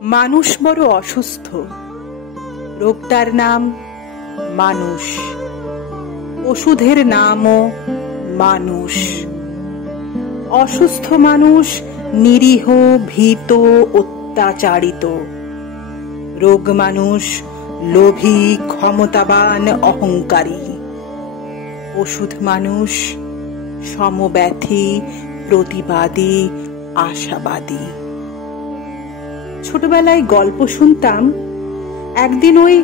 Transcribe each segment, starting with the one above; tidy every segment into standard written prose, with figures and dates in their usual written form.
মানুষ বড় অসুস্থ, রোগটার নাম মানুষ, ওষুধের নামও মানুষ। অসুস্থ মানুষ নিরীহ, ভীত, অত্যাচারিত। রোগ মানুষ লোভী, ক্ষমতাবান, অহংকারী। ওষুধ মানুষ সমব্যথী, প্রতিবাদী, আশাবাদী। ছোটবেলায় গল্প শুনতাম, একদিন ওই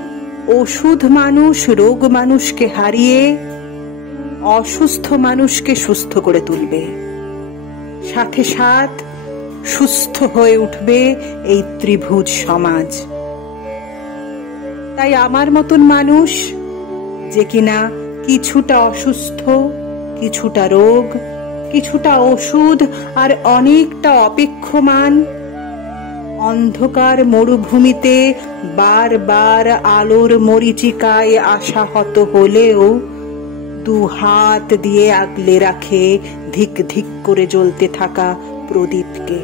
ওষুধ মানুষ রোগ মানুষকে হারিয়ে অসুস্থ মানুষকে সুস্থ করে তুলবে, সাথে সাথ সুস্থ হয়ে উঠবে এই ত্রিভুজ সমাজ। তাই আমার মতন মানুষ, যে কিনা কিছুটা অসুস্থ, কিছুটা রোগ, কিছুটা ওষুধ আর অনেকটা অপেক্ষমান, অন্ধকার মরুভূমিতে বারবার আলোর মরীচিকায় আশাহত হলেও দু হাত দিয়ে আগলে রাখে ধিক ধিক করে জ্বলতে থাকা প্রদীপকে।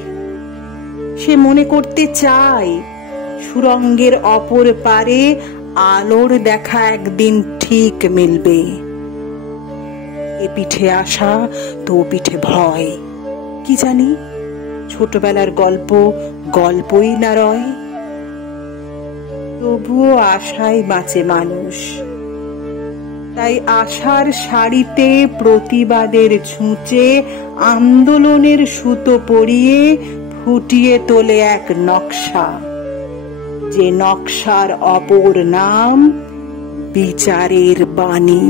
সে মনে করতে চায় সুরঙ্গের অপর পারে আলোর দেখা একদিন ঠিক মিলবে। এ পিঠে আশা, তো পিঠে ভয়। কি জানি, ছোটবেলার গল্প গল্পই না রয়। তবুও আশায় বাঁচে মানুষ। তাই আশার শাড়িতে প্রতিবাদের ছুঁচে আন্দোলনের সুতো পরিয়ে ফুটিয়ে তোলে এক নকশা, যে নকশার অপর নাম বিচারের বাণী।